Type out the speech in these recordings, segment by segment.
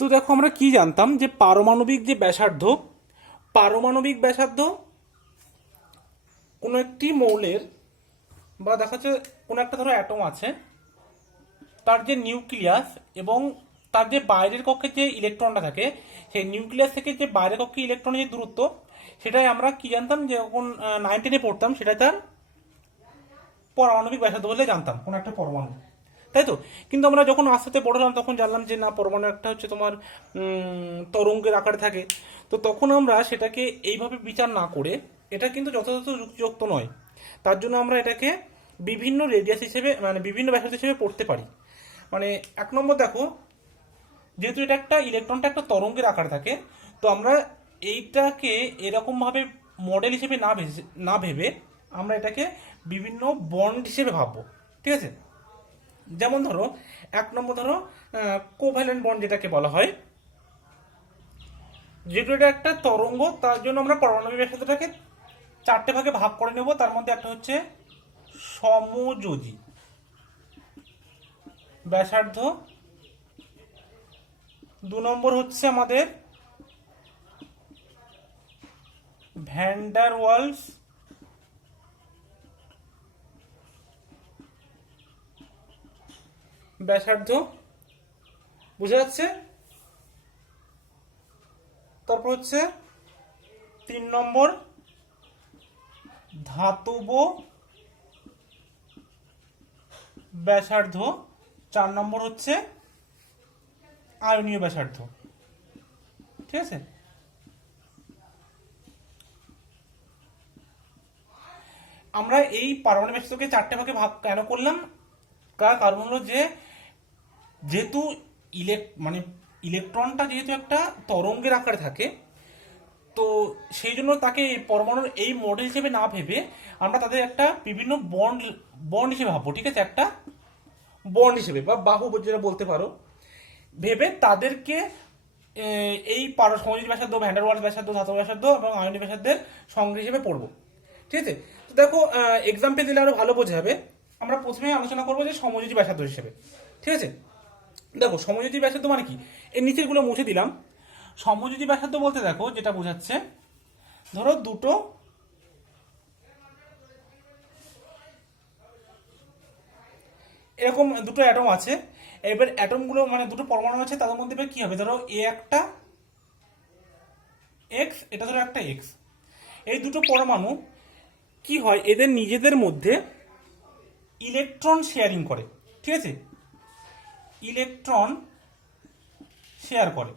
তো দেখো আমরা কি জানতাম যে পারমাণবিক ব্যাসার্ধ কোনো একটি মৌলের বা দেখা যাচ্ছে কোনো একটা ধরো অ্যাটম আছে, তার যে নিউক্লিয়াস এবং তার যে বাইরের কক্ষে যে ইলেকট্রনটা থাকে, সেই নিউক্লিয়াস থেকে যে বাইরের কক্ষে ইলেকট্রনের যে দূরত্ব, সেটাই আমরা কি জানতাম যে যখন 9-10-এ পড়তাম, সেটা তার পারমাণবিক ব্যাসার্ধ বলে জানতাম কোনো একটা পরমাণু, তাই তো। কিন্তু আমরা যখন আস্তে আস্তে বড় হলাম তখন জানলাম যে না, পরমাণু একটা হচ্ছে তোমার তরঙ্গের আকারে থাকে। তো তখন আমরা সেটাকে এইভাবে বিচার না করে, এটা কিন্তু যথাযথ যুক্তিযুক্ত নয়, তার জন্য আমরা এটাকে বিভিন্ন রেডিয়াস হিসেবে মানে বিভিন্ন ব্যাসার্ধ হিসেবে পড়তে পারি। মানে 1 নম্বর দেখো, যেহেতু এটা একটা ইলেকট্রনটা একটা তরঙ্গের আকারে থাকে, তো আমরা এইটাকে এরকম ভাবে মডেল হিসেবে না ভেবে আমরা এটাকে বিভিন্ন বন্ড হিসেবে ভাববো, ঠিক আছে। যেমন ধরো 1 নম্বর ধরো কোভ্যালেন্ট বন্ড যেটাকে বলা হয়, যেহেতু এটা একটা তরঙ্গ, তার জন্য আমরা পারমাণবিক ব্যাসার্ধটাকে 4টে ভাগে ভাগ করে নেব। তার মধ্যে একটা হচ্ছে সমযোজী ব্যাসার্ধ, 2 নম্বর হচ্ছে আমাদের ভ্যান্ডার ওয়ালস ব্যাসার্ধ, বুঝা যাচ্ছে। তারপর হচ্ছে 3 নম্বর ধাতব ব্যাসার্ধ, 4 নম্বর হচ্ছে আয়নীয় ব্যাসার্ধ, ঠিক আছে। আমরা এই পারমাণবিক ব্যাসার্ধকে 4টে ভাগে ভাগ কেন করলাম? কারণ হলো যে যেহেতু মানে ইলেকট্রনটা যেহেতু একটা তরঙ্গের আকারে থাকে, তো সেই জন্য তাকে পরমাণুর এই মডেল হিসেবে না ভেবে আমরা তাদের একটা বিভিন্ন বন্ড বন্ড হিসেবে ভাববো, ঠিক আছে। একটা বন্ড হিসেবে বা বাহু যেটা বলতে পারো, ভেবে তাদেরকে এই সমযোজী ব্যাসার্ধ, ভ্যান্ডার ওয়ালস ব্যাসার্ধ, ধাতব ব্যাসার্ধ এবং আয়নীয় ব্যাসার্ধের সংগ্রহ হিসেবে পড়বো, ঠিক আছে। তো দেখো, এক্সাম্পল দিলে আরো ভালো বোঝা যাবে। আমরা প্রথমে আলোচনা করবো যে সমযোজী ব্যাসার্ধ হিসেবে, ঠিক আছে। দেখো সমযোজী ব্যাসার্ধ মানে কি, এর নিচের গুলো মুছে দিলাম। সমযোজী ব্যাসার্ধ বলতে দেখো যেটা বোঝাচ্ছে, ধরো দুটো এরকম দুটো অ্যাটম আছে। এবার অ্যাটম গুলো মানে দুটো পরমাণু আছে, তাদের মধ্যে এবার কি হবে, ধরো এ একটা এক্স, এটা ধরো একটা এক্স। এই দুটো পরমাণু কি হয়, এদের নিজেদের মধ্যে ইলেকট্রন শেয়ারিং করে, ঠিক আছে। ইলেকট্রন শেয়ার করে।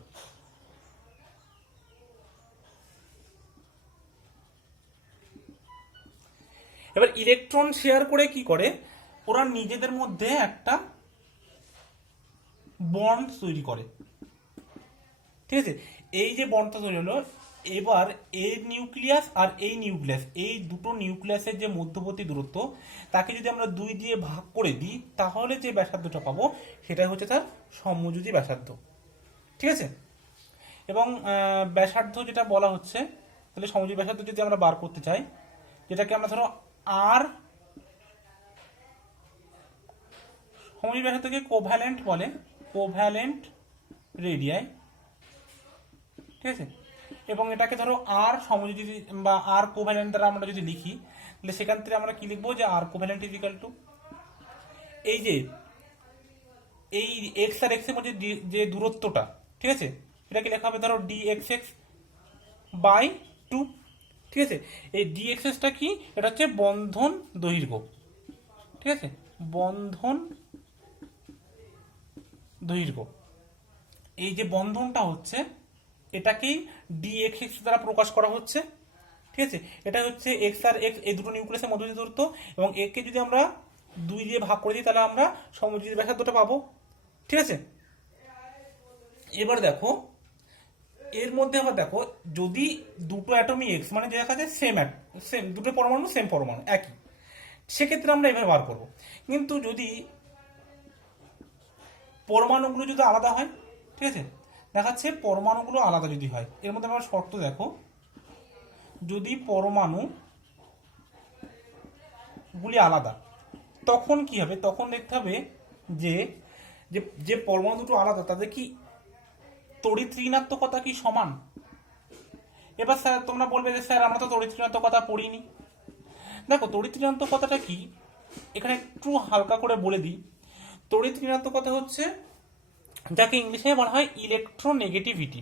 এবার ইলেকট্রন শেয়ার করে কি করে, ওরা নিজেদের মধ্যে একটা বন্ড তৈরি করে, ঠিক আছে। এই যে বন্ডটা তৈরি হলো, এবার এই নিউক্লিয়াস আর এই নিউক্লিয়াস, এই দুটো নিউক্লিয়াসের যে মধ্যবর্তী দূরত্ব, তাকে যদি আমরা 2 দিয়ে ভাগ করে দিই, তাহলে যে ব্যাসার্ধটা পাবো সেটাই হচ্ছে তার সমযোজী ব্যাসার্ধ, ঠিক আছে। এবং ব্যাসার্ধ যেটা বলা হচ্ছে, তাহলে সমযোজী ব্যাসার্ধ যদি আমরা বার করতে চাই, যেটাকে আমরা ধরো আর, সমযোজী ব্যাসার্ধকে কোভ্যালেন্ট বলে, কোভ্যালেন্ট রেডিয়াই, ঠিক আছে। এবং এটাকে ধরো আর সমযোজী বা আর কোভ্যালেন্ট দ্বারা আমরা যদি লিখি, তাহলে সেখান থেকে আমরা কি লিখবো, যে আর কোভ্যালেন্ট ইজ ইকুয়াল টু এই যে এই এক্স আর এক্স এর মধ্যে যে দূরত্বটা, ঠিক আছে, এটাকে লেখা হবে ধরো ডি এক্স এক্স বাই 2, ঠিক আছে। এই ডি এক্স এক্সটা কি, এটা হচ্ছে বন্ধন দৈর্ঘ্য, ঠিক আছে, বন্ধন দৈর্ঘ্য। এই যে বন্ধনটা হচ্ছে, এটাকেই ডি এক্স এক্স দ্বারা প্রকাশ করা হচ্ছে, ঠিক আছে। এটা হচ্ছে এক্স আর এক্স, এই দুটো নিউক্লিয়াসের মধ্যে দূরত্ব, এবং একে যদি আমরা 2 দিয়ে ভাগ করে দিই, তাহলে আমরা সমযোজী ব্যাসার্ধটা পাবো, ঠিক আছে। এবার দেখো এর মধ্যে আবার দেখো, যদি দুটো অ্যাটমই এক্স, মানে যে দেখা যায় সেম দুটো পরমাণু সেম পরমাণু একই, সেক্ষেত্রে আমরা এভাবে বার করবো। কিন্তু যদি পরমাণুগুলো যদি আলাদা হয়, ঠিক আছে, দেখাচ্ছে পরমাণুগুলো আলাদা যদি হয়, এর মধ্যে আমরা শর্ত দেখো, যদি পরমাণুগুলি আলাদা, তখন কি হবে, তখন দেখতে হবে যে যে পরমাণু দুটো আলাদা, তাদের কি তড়িৎ ঋণাত্মকতা কি সমান? এবার স্যার তোমরা বলবে যে স্যার আমরা তো তড়িৎ ঋণাত্মকতা পড়িনি। দেখো তড়িৎ ঋণাত্মকতাটা কি এখানে একটু হালকা করে বলে দিই। তড়িৎ ঋণাত্মকতা হচ্ছে যাকে ইংলিশে বলা হয় ইলেকট্রোনেগেটিভিটি।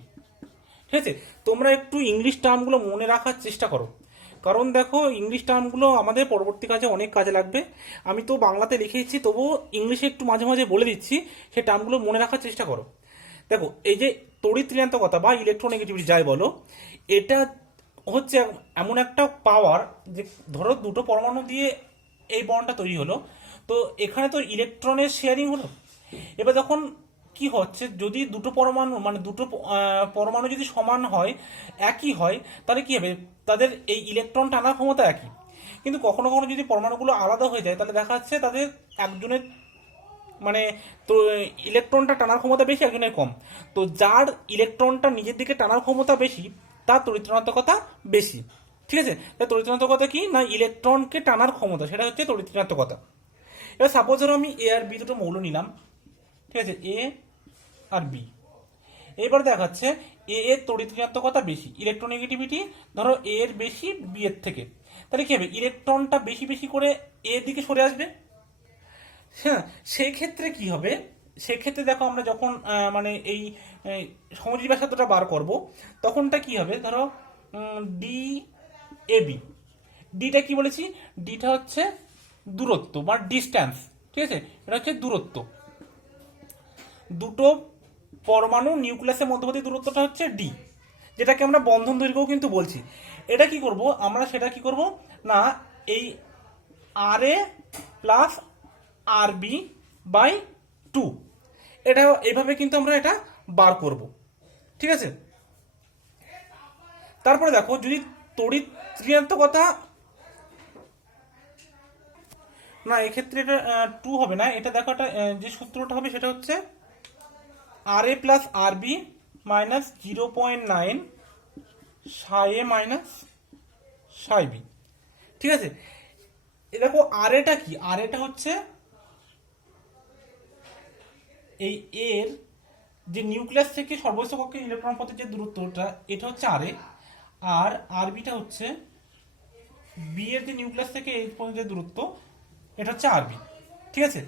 ঠিক আছে, তোমরা একটু ইংলিশ টার্মগুলো মনে রাখার চেষ্টা করো, কারণ দেখো ইংলিশ টার্মগুলো আমাদের পরবর্তী কাজে অনেক কাজে লাগবে। আমি তো বাংলাতে লিখেছি, তবুও ইংলিশে একটু মাঝে মাঝে বলে দিচ্ছি, সেই টার্মগুলো মনে রাখার চেষ্টা করো। দেখো এই যে তড়িৎ ঋণাত্মকতা বা ইলেকট্রোনেগেটিভিটি যাই বলো, এটা হচ্ছে এমন একটা পাওয়ার যে ধরো দুটো পরমাণু দিয়ে এই বন্ডটা তৈরি হলো, তো এখানে তো ইলেকট্রনের শেয়ারিং হলো। এবার যখন কি হচ্ছে, যদি দুটো পরমাণু মানে দুটো পরমাণু যদি সমান হয়, একই হয়, তাহলে কি হবে, তাদের এই ইলেকট্রন টানার ক্ষমতা একই। কিন্তু কখনো কখনো যদি পরমাণুগুলো আলাদা হয়ে যায়, তাহলে দেখা যাচ্ছে তাদের একজনের মানে তো ইলেকট্রনটা টানার ক্ষমতা বেশি, একজনের কম। তো যার ইলেকট্রনটা নিজের দিকে টানার ক্ষমতা বেশি, তার তড়িৎ ঋণাত্মকতা বেশি। ঠিক আছে, তড়িৎ ঋণাত্মকতা কি না, ইলেকট্রনকে টানার ক্ষমতা, সেটা হচ্ছে তড়িৎ ঋণাত্মকতা। এবার সাপোজ ধরো আমি এ আর বি দুটো মৌল নিলাম, ঠিক আছে, এ আর বি। এবার দেখাচ্ছে এ এর তড়িৎ ঋণাত্মকতা বেশি, ইলেকট্রোনেগেটিভিটি ধরো এ এর বেশি বি এর থেকে, তাহলে কি হবে, ইলেকট্রনটা বেশি বেশি করে এ এর দিকে সরে আসবে। হ্যাঁ, সেই ক্ষেত্রে কি হবে, সেক্ষেত্রে দেখো আমরা যখন মানে এই সমযোজী ব্যাসার্ধটা বার করব, তখনটা কি হবে, ধরো ডি এ বি। ডিটা কি বলেছি, ডিটা হচ্ছে দূরত্ব বা ডিস্ট্যান্স। ঠিক আছে, এটা হচ্ছে দূরত্ব। দুটো পরমাণু নিউক্লিয়াসের মধ্যবর্তী দূরত্বটা হচ্ছে ডি, যেটাকে আমরা বন্ধন দৈর্ঘ্যও কিন্তু বলছি। এটা কি করব আমরা, সেটা কি করব না, এই আর এ প্লাস আর বি বাই 2, এটা এইভাবে কিন্তু আমরা এটা বার করব। ঠিক আছে, তারপরে দেখো যদি তড়িৎ ঋণাত্মকতা না, এক্ষেত্রে এটা 2 হবে না, এটা দেখো এটা যে সূত্রটা হবে সেটা হচ্ছে আর এ প্লাস আর বি মাইনাস 0.9 সাই এ মাইনাস সাই বি। ঠিক আছে, এ দেখো আর এটা কি, আর এটা হচ্ছে এই এর যে নিউক্লিয়াস থেকে সর্বোচ্চ কক্ষে ইলেকট্রন পথের যে দূরত্বটা, এটা হচ্ছে আর এ, আর আর বিটা হচ্ছে বি এর যে নিউক্লিয়াস থেকে এই পর্যন্ত যে দূরত্ব, এটা হচ্ছে আর বি। ঠিক আছে,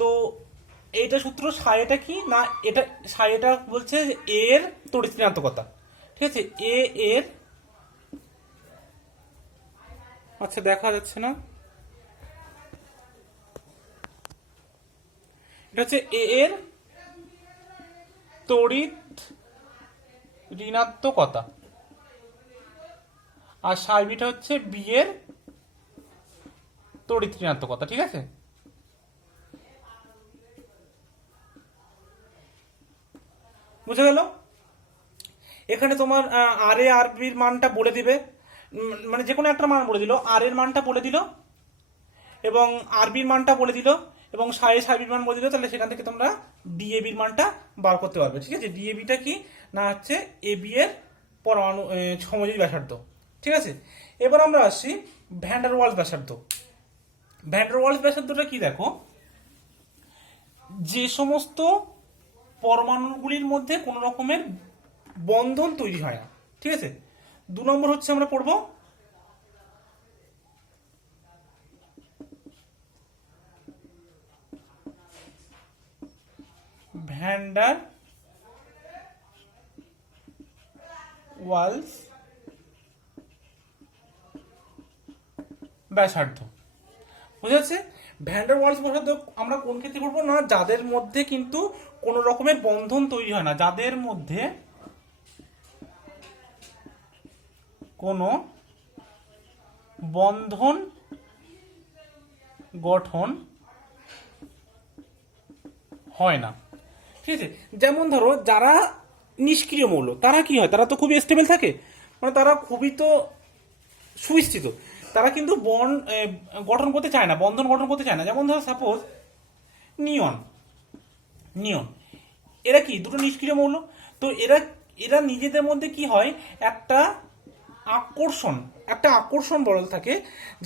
তো এইটা সূত্র সাইটা কি না, এটা সাইটা বলছে এর তড়িৎ ঋণাত্মকতা। ঠিক আছে, এ এর, আচ্ছা দেখা যাচ্ছে না, এটা হচ্ছে এ এর তড়িৎ ঋণাত্মকতা, আর সাইবিটা হচ্ছে বি এর তড়িৎ ঋণাত্মকতা। ঠিক আছে, বুঝে গেল? এখানে তোমার আর এ আর বির মানটা বলে দিবে, মানে যে কোনো একটা মান বলে দিল, আর এর মানটা বলে দিল এবং আর বির মানটা বলে দিল এবং সাইবির মান বলে দিল, তাহলে সেখান থেকে তোমরা ডিএবির মানটা বার করতে পারবে। ঠিক আছে, ডিএবিটা কি না, হচ্ছে এবি এর পরমাণু সমযোজী ব্যাসার্ধ। ঠিক আছে, এবার আমরা আসছি ভ্যান ডার ওয়ালস ব্যাসার্ধ। ভ্যান ডার ওয়ালস ব্যাসার্ধটা কি, দেখো যে সমস্ত পরমাণুগুলির মধ্যে কোনো রকমের বন্ধন তৈরি হয় না। ঠিক আছে, 2 নম্বর হচ্ছে আমরা পড়বো ভ্যান ডার ওয়ালস ব্যাসার্ধ। বুঝা যাচ্ছে? ভ্যান ডার ওয়ালস ব্যাসার্ধ আমরা কোন ক্ষেত্রে পড়বো না, যাদের মধ্যে কিন্তু কোনো রকমের বন্ধন তৈরি হয় না, যাদের মধ্যে কোনো বন্ধন গঠন হয় না। ঠিক আছে, যেমন ধরো যারা নিষ্ক্রিয় মৌল, তারা কি হয়, তারা তো খুবই স্টেবল থাকে, মানে তারা খুবই তো সুস্থিত, তারা কিন্তু বন্ড গঠন করতে চায় না, বন্ধন গঠন করতে চায় না। যেমন ধরো সাপোজ নিয়ন, নিয়ন এরা কি দুটো নিষ্ক্রিয় মৌল, তো এরা এরা নিজেদের মধ্যে কি হয়, একটা আকর্ষণ বল থাকে,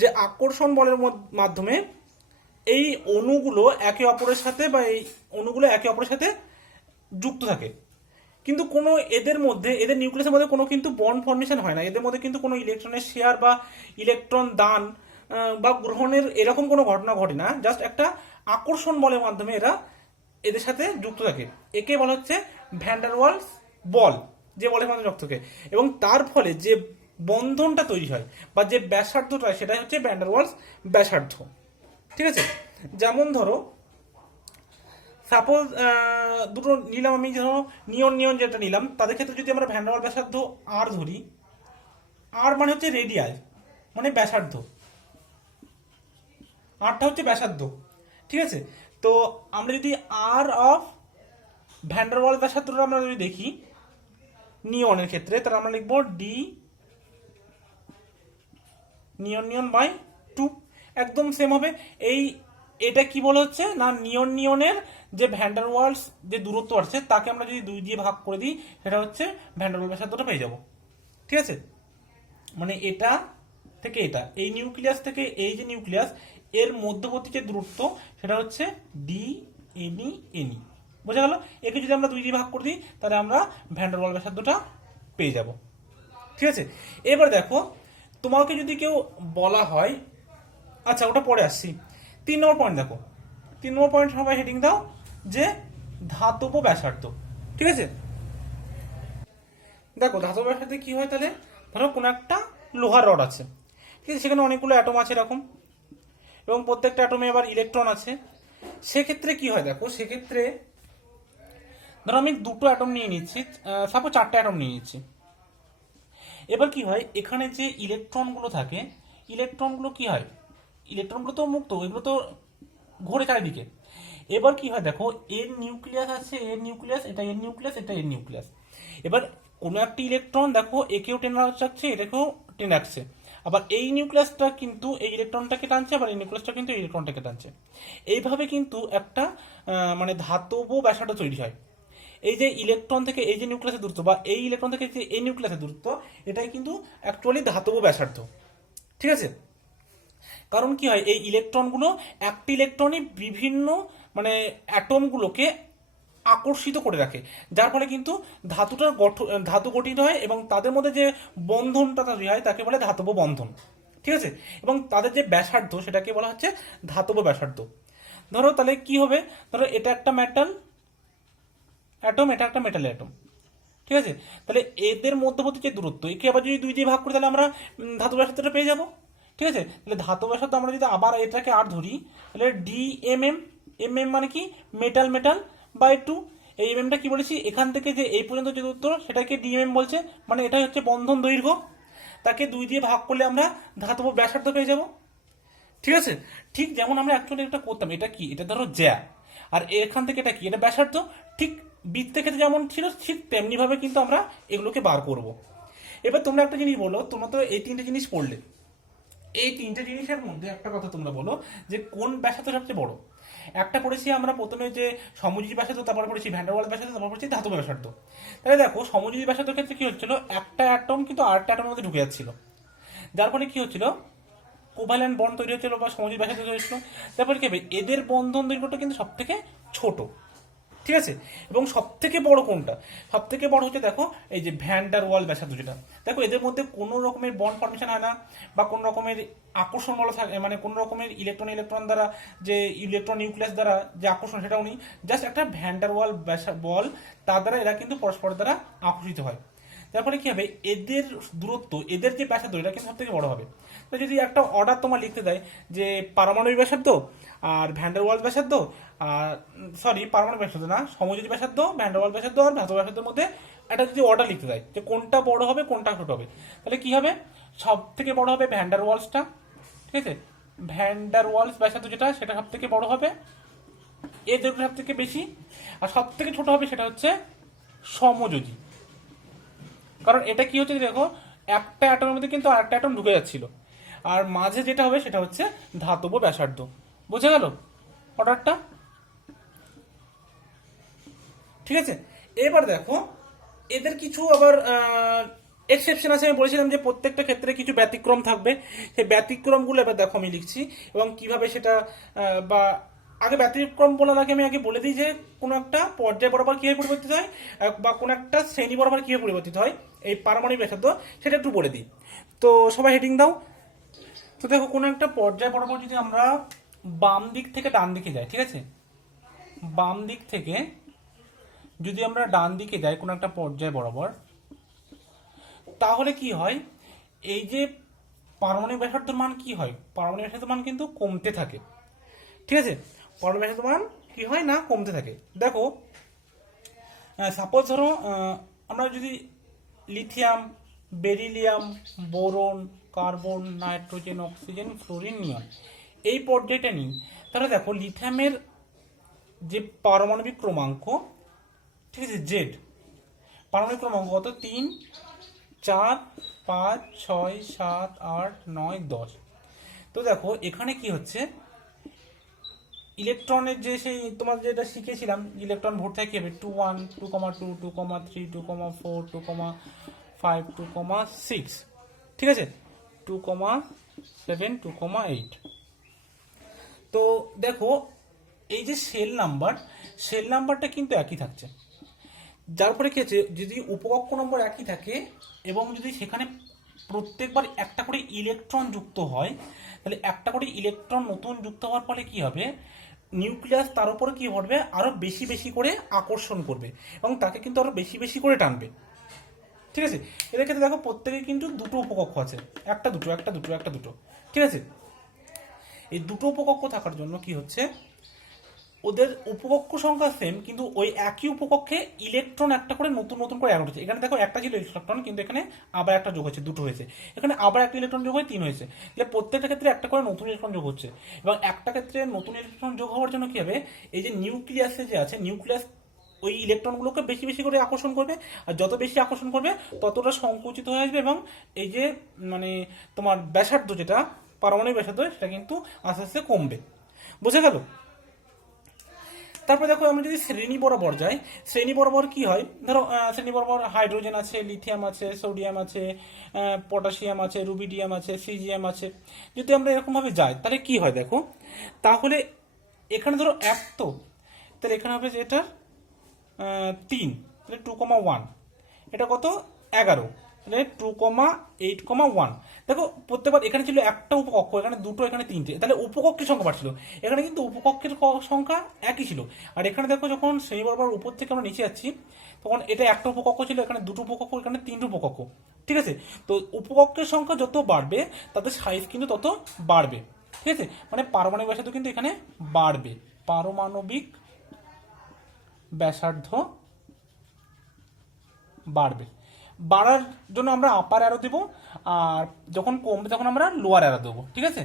যে আকর্ষণ বলের মাধ্যমে এই অণুগুলো একে অপরের সাথে বা এই অণুগুলো একে অপরের সাথে যুক্ত থাকে। কিন্তু কোনো এদের মধ্যে, এদের নিউক্লিয়াসের মধ্যে কোনো কিন্তু বন্ড ফর্মেশন হয় না, এদের মধ্যে কিন্তু কোনো ইলেকট্রনের শেয়ার বা ইলেকট্রন দান বা গ্রহণের এরকম কোনো ঘটনা ঘটে না। জাস্ট একটা আকর্ষণ বলের মাধ্যমে এরা এদের সাথে যুক্ত থাকে। একে বলা হচ্ছে ভ্যান ডার ওয়ালস বল, যে বলের মাধ্যমে যুক্ত থাকে, এবং তার ফলে যে বন্ধনটা তৈরি হয় বা যে ব্যাসার্ধটা হয় সেটাই হচ্ছে ভ্যান ডার ওয়ালস ব্যাসার্ধ। ঠিক আছে, যেমন ধরো সাপোজ দুটো নিলাম আমি, ধরো নিয়ন নিয়ন যেটা নিলাম, তাদের ক্ষেত্রে যদি আমরা ভ্যান ডার ওয়াল ব্যাসার্ধ আর ধরি, আর মানে হচ্ছে রেডিয়াল মানে ব্যাসার্ধ, আরটা হচ্ছে ব্যাসার্ধ। ঠিক আছে, তো আমরা যদি আর অফ ভ্যান ডার ওয়াল ব্যাসার্ধটা আমরা যদি দেখি নিয়নের ক্ষেত্রে, তাহলে আমরা লিখবো ডি নিয়ন নিয়ন বাই 2, একদম সেম হবে। এটা কি বলা হচ্ছে না, নিয়ন নিয়নের যে ভ্যান ডার ওয়ালস যে দূরত্ব আছে তাকে আমরা যদি 2 দিয়ে ভাগ করে দিই, সেটা হচ্ছে ভ্যান ডার ওয়াল ব্যাসার্ধটা পেয়ে যাব। ঠিক আছে, মানে এটা থেকে এটা, এই নিউক্লিয়াস থেকে এই যে নিউক্লিয়াস, এর মধ্যবর্তী যে দূরত্ব সেটা হচ্ছে ডি এনি এনি। বোঝা গেল? একে যদি আমরা 2 দিয়ে ভাগ করে দিই, তাহলে আমরা ভ্যান ডার ওয়াল ব্যাসার্ধটা পেয়ে যাব। ঠিক আছে, এবার দেখো তোমাকে যদি কেউ বলা হয়, আচ্ছা ওটা পরে আসছি, 3 নম্বর পয়েন্ট দেখো, 3 নম্বর পয়েন্ট সবাই হেডিং দাও যে ধাতব ব্যাসার্ধ। ঠিক আছে, দেখো ধাতব ব্যাসার্ধে কি হয়, তাহলে ধরো কোনো একটা লোহার রড আছে, ঠিক আছে, সেখানে অনেকগুলো অ্যাটম আছে এরকম, এবং প্রত্যেকটা অ্যাটমে আবার ইলেকট্রন আছে। সেক্ষেত্রে কি হয় দেখো, সেক্ষেত্রে ধরো আমি দুটো অ্যাটম নিয়ে নিচ্ছি, সাপোজ 4টে অ্যাটম নিয়ে নিচ্ছি। এবার কি হয়, এখানে যে ইলেকট্রনগুলো থাকে, ইলেকট্রনগুলো কি হয়, ইলেকট্রনগুলো তো মুক্ত, এগুলো তো ঘোরে চারিদিকে। এবার কি হয় দেখো, এর নিউক্লিয়াস আছে, এর নিউক্লিয়াস, এটা এর নিউক্লিয়াস, এটা এর নিউক্লিয়াস। এবার কোনো একটা ইলেকট্রন দেখো একেও টেনে রাখছে, এটাকেও টেনে রাখছে, আবার এই নিউক্লিয়াসটা কিন্তু এই ইলেকট্রনটাকে টানছে, আবার এই নিউক্লিয়াসটা কিন্তু এই ইলেকট্রনটাকে টানছে। এইভাবে কিন্তু একটা মানে ধাতব ব্যাসার্ধ তৈরি হয়। এই যে ইলেকট্রন থেকে এই যে নিউক্লিয়াসের দূরত্ব, বা এই ইলেকট্রন থেকে যে এই নিউক্লিয়াসের দূরত্ব, এটাই কিন্তু অ্যাকচুয়ালি ধাতব ব্যাসার্ধ। ঠিক আছে, কারণ কি হয়, এই ইলেকট্রনগুলো একটি ইলেকট্রনই বিভিন্ন মানে অ্যাটমগুলোকে আকর্ষিত করে রাখে, যার ফলে কিন্তু ধাতুটার গঠন, ধাতু গঠিত হয়, এবং তাদের মধ্যে যে বন্ধনটা তৈরি হয় তাকে বলে ধাতব বন্ধন। ঠিক আছে, এবং তাদের যে ব্যাসার্ধ সেটাকে বলা হচ্ছে ধাতব ব্যাসার্ধ। ধরো তাহলে কি হবে, ধরো এটা একটা মেটাল অ্যাটম, এটা একটা মেটাল অ্যাটম। ঠিক আছে, তাহলে এদের মধ্যবর্তী যে দূরত্ব, একে আবার যদি 2 দিয়ে ভাগ করি, তাহলে আমরা ধাতু ব্যাসার্ধটা পেয়ে যাব। ঠিক আছে, তাহলে ধাতু ব্যাসার্ধ আমরা যদি আবার এটাকে আর ধরি, তাহলে D M M, M M মানে কি মেটাল মেটাল বাই 2। এই এম এমটা কি বলেছি, এখান থেকে যে এই পর্যন্ত যে দূরত্ব সেটাকে ডিএমএম বলছে, মানে এটাই হচ্ছে বন্ধন দৈর্ঘ্য। তাকে 2 দিয়ে ভাগ করলে আমরা ধাতব ব্যাসার্ধ পেয়ে যাব। ঠিক আছে, ঠিক যেমন আমরা অ্যাকচুয়ালি এটা করতাম, এটা কি, এটা ধরো জ্যা, আর এখান থেকে এটা কি, এটা ব্যাসার্ধ। ঠিক বৃত্তের ক্ষেত্রে যেমন ছিল ঠিক তেমনি ভাবে কিন্তু আমরা এগুলোকে বার করব। এবার তোমরা একটা জিনিস বলো, তোমরা তো এই 3টে জিনিস পড়লে, এই 3টে জিনিসের মধ্যে একটা কথা তোমরা বলো যে কোন ব্যাসার্ধ সবচেয়ে বড়। একটা পড়েছি আমরা প্রথমে যে সমযোজী ব্যাসার্ধ, তারপর পড়েছি ভ্যান ডার ওয়ালস ব্যাসার্ধ, তারপর পড়েছি ধাতব ব্যাসার্ধ। তাহলে দেখো সমযোজী ব্যাসার্ধের ক্ষেত্রে কি হচ্ছিল, একটা অ্যাটম কিন্তু আরেকটা অ্যাটমের মধ্যে ঢুকে যাচ্ছিল, যার ফলে কি হচ্ছিল, কোভালেন্ট বন্ড তৈরি হচ্ছিল বা সমযোজী ব্যাসার্ধ তৈরি হচ্ছিল। তারপরে কি হবে, এদের বন্ধন দৈর্ঘ্যটা কিন্তু সব থেকে ছোট। ঠিক আছে, এবং সব থেকে বড় কোনটা, সব থেকে বড় হচ্ছে দেখো এই যে ভ্যান ডার ওয়াল ব্যাসার্ধ, যেটা দেখো এদের মধ্যে কোনো রকমের বন্ড ফর্মেশন হয় না, বা কোনো রকমের আকর্ষণ বল থাকে, মানে কোনো রকমের ইলেকট্রন ইলেকট্রন দ্বারা যে ইলেকট্রন নিউক্লিয়াস দ্বারা যে আকর্ষণ সেটাও নেই, জাস্ট একটা ভ্যান ডার ওয়াল বল, তার দ্বারা এরা কিন্তু পরস্পরের দ্বারা আকর্ষিত হয়। তার ফলে কি হবে, এদের দূরত্ব, এদের যে ব্যাসার্ধ এটা কিন্তু সব থেকে বড় হবে। তো যদি একটা অর্ডার তোমার লিখতে দেয় যে পারমাণবিক ব্যাসার্ধ আর ভ্যান ডার ওয়ালস ব্যাসার্ধ, আর সরি পারমাণবিক ব্যাসার্ধ না, সমযোজী ব্যাসার্ধ, ভ্যান ডার ওয়ালস ব্যাসার্ধ আর ধাতব ব্যাসার্ধের মধ্যে একটা যদি অর্ডার লিখতে দেয় যে কোনটা বড় হবে কোনটা ছোট হবে, তাহলে কি হবে, সব থেকে বড় হবে ভ্যান ডার ওয়ালসটা। ঠিক আছে, ভ্যান ডার ওয়ালস ব্যাসার্ধ যেটা সেটা সব থেকে বড় হবে, এর দৈর্ঘ্য সব থেকে বেশি, আর সব থেকে ছোট হবে সেটা হচ্ছে সমযোজী। কারণ এটা কি হচ্ছে দেখো, একটা অ্যাটমের মধ্যে কিন্তু আরেকটা অ্যাটম ঢুকে যাচ্ছিল, আর মাঝে যেটা হবে সেটা হচ্ছে ধাতব ব্যাসার্ধ। বোঝা গেল অর্ডারটা? ঠিক আছে, এবার দেখো এদের কিছু আবার এক্সেপশন আছে। আমি বলেছিলাম যে প্রত্যেকটা ক্ষেত্রে কিছু ব্যতিক্রম থাকবে, সেই ব্যতিক্রমগুলো এবার দেখো আমি লিখছি, এবং কিভাবে সেটা বা আগে ব্যতিক্রম বলার আগে আমি আগে বলে দিই যে কোনো একটা পর্যায় বরাবর কিভাবে পরিবর্তিত হয় বা কোনো একটা শ্রেণী বরাবর কিভাবে পরিবর্তিত হয় এই পারমাণবিক ব্যাসার্ধ, সেটা একটু বলে দিই। তো সবাই হেডিং দাও। তো দেখো কোনো একটা পর্যায় বরাবর যদি আমরা বাম দিক থেকে ডান দিকে যাই, ঠিক আছে, বাম দিক থেকে যদি আমরা ডান দিকে যাই কোনো একটা পর্যায় বরাবর, তাহলে কি হয়, এই যে পারমাণবিক ব্যাসার্ধের মান কি হয়, পারমাণবিক ব্যাসার্ধের মান কিন্তু কমতে থাকে। ঠিক আছে, পারমাণবিক ব্যাসার্ধের মান কি হয় না, কমতে থাকে। দেখো সাপোজ ধরো আমরা যদি lithium, beryllium, boron, carbon, nitrogen, oxygen, fluorine, neon এই পর্যায়টা নিই, তাহলে দেখো লিথিয়ামের যে পারমাণবিক ক্রমাঙ্ক, ঠিক আছে, জেড পারমাণবিক ক্রমাঙ্ক কত, 3, 4, 5, 6, 7, 8, 9, 10। তো দেখো এখানে কি হচ্ছে, ইলেকট্রনের যে সেই তোমার যেটা শিখেছিলাম ইলেকট্রন ভোট থাকে কি হবে, 2 1 2 2 2 3 2 4 2 5 2 6, ঠিক আছে, 2 7 2 8। তো দেখো এই যে সেল নাম্বারটা কিন্তু একই থাকছে, যার পরে কি আছে, যদি উপকক্ষ নম্বর একই থাকে এবং যদি সেখানে প্রত্যেকবার একটা করে ইলেকট্রন যুক্ত হয়, তাহলে একটা করে ইলেকট্রন নতুন যুক্ত হওয়ার ফলে কি হবে, নিউক্লিয়াস তার উপরে কি ঘটবে, আরো বেশি বেশি করে আকর্ষণ করবে এবং তাকে কিন্তু আরো বেশি বেশি করে টানবে। ঠিক আছে, এদের ক্ষেত্রে দেখো প্রত্যেকে কিন্তু দুটো উপকক্ষ আছে, একটা দুটো, ঠিক আছে। এই দুটো উপকক্ষ থাকার জন্য কি হচ্ছে, ওদের উপকক্ষ সংখ্যা সেম, কিন্তু ওই একই উপকক্ষে ইলেকট্রন একটা করে নতুন নতুন করে অ্যাড হচ্ছে। এখানে দেখো একটা ছিল ইলেকট্রন, কিন্তু এখানে আবার একটা যোগ হয়েছে, দুটো হয়েছে, এখানে আবার একটা ইলেকট্রন যোগ হয়ে 3 হয়েছে। তাহলে প্রত্যেকটা ক্ষেত্রে একটা করে নতুন ইলেকট্রন যোগ হচ্ছে, এবং একটা ক্ষেত্রে নতুন ইলেকট্রন যোগ হওয়ার জন্য কি হবে, এই যে নিউক্লিয়াসে যে আছে, নিউক্লিয়াস ওই ইলেকট্রনগুলোকে বেশি বেশি করে আকর্ষণ করবে, আর যত বেশি আকর্ষণ করবে ততটা সংকুচিত হয়ে আসবে, এবং এই যে মানে তোমার ব্যাসার্ধ, যেটা পারমাণবিক ব্যাসার্ধ, সেটা কিন্তু আস্তে আস্তে কমবে। বুঝে গেল? তারপরে দেখো আমরা যদি শ্রেণী বরাবর যাই, শ্রেণী বরাবর কি হয়, ধরো শ্রেণী বরাবর হাইড্রোজেন আছে, লিথিয়াম আছে, সোডিয়াম আছে, পটাশিয়াম আছে, রুবিডিয়াম আছে, সিজিএম আছে। যদি আমরা এরকম ভাবে যাই তাহলে কি হয় দেখো, তাহলে এখানে ধরো 1, তো তাহলে এখানে হবে যে এটা 3, তাহলে 2,1, এটা কত 11, তাহলে 2,8,1। দেখো প্রত্যেকবার এখানে ছিল একটা উপকক্ষ, এখানে দুটো, এখানে 3টে, তাহলে উপকক্ষের সংখ্যা বাড়ছিল। এখানে কিন্তু উপকক্ষের সংখ্যা একই ছিল। আর এখানে দেখো যখন শ্রেণী বরাবর উপর থেকে আমরা নিচে যাচ্ছি, তখন এটা একটা উপকক্ষ ছিল, এখানে দুটো উপকক্ষ, এখানে 3টে উপকক্ষ। ঠিক আছে, তো উপকক্ষের সংখ্যা যত বাড়বে তাদের সাইজ কিন্তু তত বাড়বে। ঠিক আছে, মানে পারমাণবিক ব্যাসার্ধ কিন্তু এখানে বাড়বে, পারমাণবিক ব্যাসার্ধ বাড়বে। বাড়ার জন্য আমরা আপার অ্যারো দেবো, আর যখন কমবে তখন আমরা লোয়ার অ্যারো দেবো। ঠিক আছে,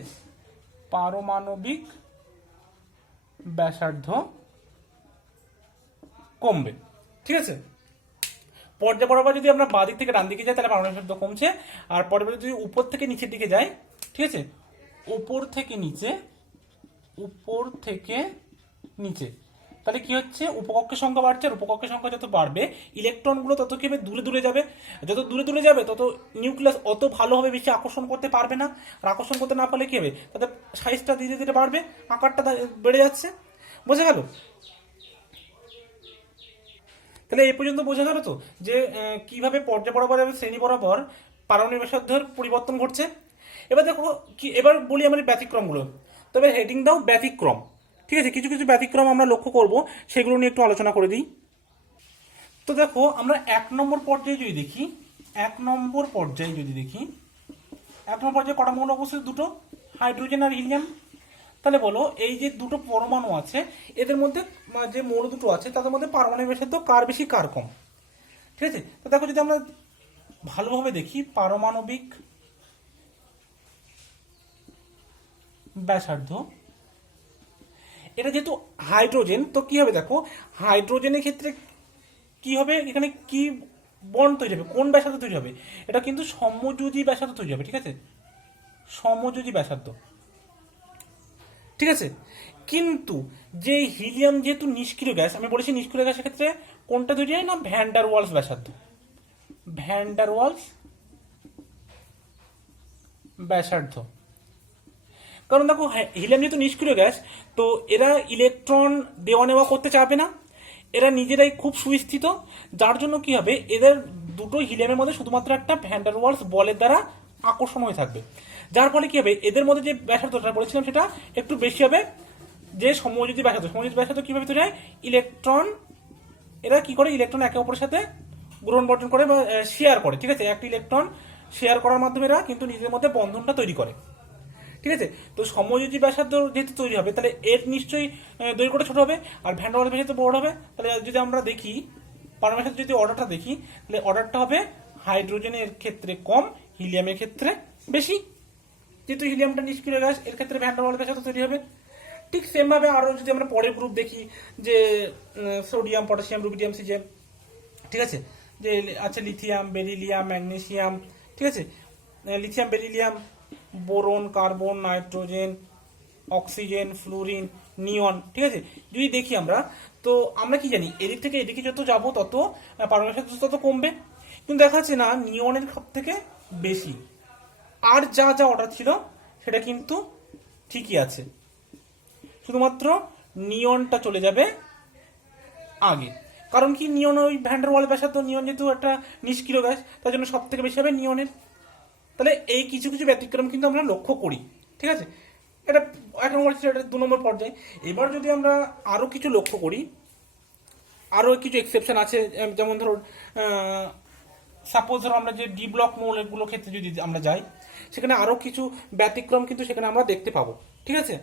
পারমাণবিক ব্যাসার্ধ কমবে। ঠিক আছে, পর্যায় বরাবর যদি আমরা বাঁ দিক থেকে ডান দিকে যাই তাহলে পারমাণবিক ব্যাসার্ধ কমছে, আর পর্যায় যদি উপর থেকে নিচের দিকে যাই, ঠিক আছে, উপর থেকে নিচে, তাহলে কি হচ্ছে, উপকক্ষের সংখ্যা বাড়ছে, আর উপকক্ষের সংখ্যা যত বাড়বে ইলেকট্রনগুলো তত কি হবে, দূরে দূরে যাবে। যত দূরে দূরে যাবে তত নিউক্লিয়াস অত ভালোভাবে বেশি আকর্ষণ করতে পারবে না, আর আকর্ষণ করতে না পারলে কি হবে, তাদের সাইজটা ধীরে ধীরে বাড়বে, আকারটা বেড়ে যাচ্ছে। বোঝা গেল? তাহলে এই পর্যন্ত বোঝা গেল তো যে কিভাবে পর্যায় বরাবর এবং শ্রেণী বরাবর পারমাণবিক ব্যাসার্ধের পরিবর্তন ঘটছে। এবার দেখো কি, এবার বলি আমাদের ব্যতিক্রমগুলো। তবে হেডিং দাও ব্যতিক্রম। ঠিক আছে, কিছু কিছু ব্যতিক্রম আমরা লক্ষ্য করব, সেগুলো নিয়ে একটু আলোচনা করে দিই। তো দেখো আমরা 1 নম্বর পর্যায়ে যদি দেখি, 1 নম্বর পর্যায়ে কটা মৌল অবস্থিত, দুটো, হাইড্রোজেন আর হিলিয়াম। তাহলে বলো এই যে দুটো পরমাণু আছে, এদের মধ্যে যে মৌল দুটো আছে তাদের মধ্যে পারমাণবিক ব্যাসার্ধ কার বেশি কার কম। ঠিক আছে, তো দেখো যদি আমরা ভালোভাবে দেখি, পারমাণবিক ব্যাসার্ধ, এটা যেহেতু হাইড্রোজেন, তো কি হবে দেখো, হাইড্রোজেনের ক্ষেত্রে কি হবে, এখানে কি বন্ড তৈরি হবে, কোন ব্যাসার্ধ তৈরি হবে, এটা কিন্তু সমযোজী ব্যাসার্ধ তৈরি হবে। ঠিক আছে, সমযোজী ব্যাসার্ধ। ঠিক আছে, কিন্তু যে হিলিয়াম যেহেতু নিষ্ক্রিয় গ্যাস, আমি বলেছি নিষ্ক্রিয় গ্যাসের ক্ষেত্রে কোনটা তৈরি হয় না, ভ্যান ডার ওয়ালস ব্যাসার্ধ, ভ্যান ডার ওয়ালস ব্যাসার্ধ। কারণ দেখো হিলিয়াম যেহেতু নিষ্ক্রিয় গ্যাস, তো এরা ইলেকট্রন দেওয়া নেওয়া করতে চাইবে না, এরা নিজেরাই খুব সুস্থিত, যার জন্য কি হবে, এদের দুটো হিলিয়ামের মধ্যে শুধুমাত্র একটা ভ্যান ডার ওয়ালস বলের দ্বারা আকর্ষণ হয়ে থাকবে, যার ফলে কি হবে, এদের মধ্যে যে ব্যাসার্ধটা বলেছিলাম সেটা একটু বেশি হবে। যে সমযোজী ব্যাসার্ধ কিভাবে তৈরি হয়, ইলেকট্রন, এরা কি করে, ইলেকট্রন একে অপরের সাথে গ্রহণ বর্জন করে বা শেয়ার করে, ঠিক আছে, একটা ইলেকট্রন শেয়ার করার মাধ্যমে এরা কিন্তু নিজেদের মধ্যে বন্ধনটা তৈরি করে, ঠিক আছে। তো সমযোজী ব্যাসার্ধ যেহেতু তৈরি হবে, তাহলে এর নিশ্চয়ই দৈর্ঘ্যটা ছোট হবে, আর ভ্যান ডার ওয়ালস ব্যাসার্ধ বড় হবে। তাহলে যদি আমরা দেখি পারমাণবিক ব্যাসার্ধ যদি অর্ডারটা দেখি, তাহলে অর্ডারটা হবে হাইড্রোজেনের ক্ষেত্রে কম, হিলিয়ামের ক্ষেত্রে বেশি। যেহেতু হিলিয়ামটা নিষ্ক্রিয় গ্যাস, এর ক্ষেত্রে ভ্যান ডার ওয়ালস ব্যাসার্ধ তৈরি হবে। ঠিক সেম ভাবে আরো যদি আমরা পরের গ্রুপ দেখি, যে সোডিয়াম, পটাশিয়াম, রুবিডিয়াম, সিজিয়াম, ঠিক আছে, যে আছে লিথিয়াম, বেরিলিয়াম, ম্যাগনেসিয়াম, ঠিক আছে, lithium, beryllium, boron, carbon, nitrogen, oxygen, fluorine, neon, ঠিক আছে। যদি দেখি আমরা, তো আমরা কি জানি, এদিক থেকে এদিকে যত যাব তত পারমাণবিক ব্যাসার্ধ তত কমবে, কিন্তু দেখা যাচ্ছে না নিয়নের সব থেকে বেশি। আর যা যা অর্ডার ছিল সেটা কিন্তু ঠিকই আছে, শুধুমাত্র নিয়নটা চলে যাবে আগে। কারণ কি, নিয়ন ওই ভ্যান ডার ওয়ালস ব্যাসার্ধ, নিয়ন যেহেতু একটা নিষ্ক্রিয় গ্যাস, তার জন্য সব থেকে বেশি হবে নিয়নের। তাহলে এই কিছু কিছু ব্যতিক্রম কিন্তু আমরা লক্ষ্য করি, ঠিক আছে। এটা 1 নম্বর ছিল, এটা 2 নম্বর পর্যায়ে। এবার যদি আমরা আরো কিছু লক্ষ্য করি, আরো কিছু এক্সেপশন আছে, যেমন ধরো সাপোজ ধরো আমরা যে ডি ব্লক মৌলগুলো ক্ষেত্রে যদি আমরা যাই, সেখানে আরো কিছু ব্যতিক্রম কিন্তু সেখানে আমরা দেখতে পাবো, ঠিক আছে।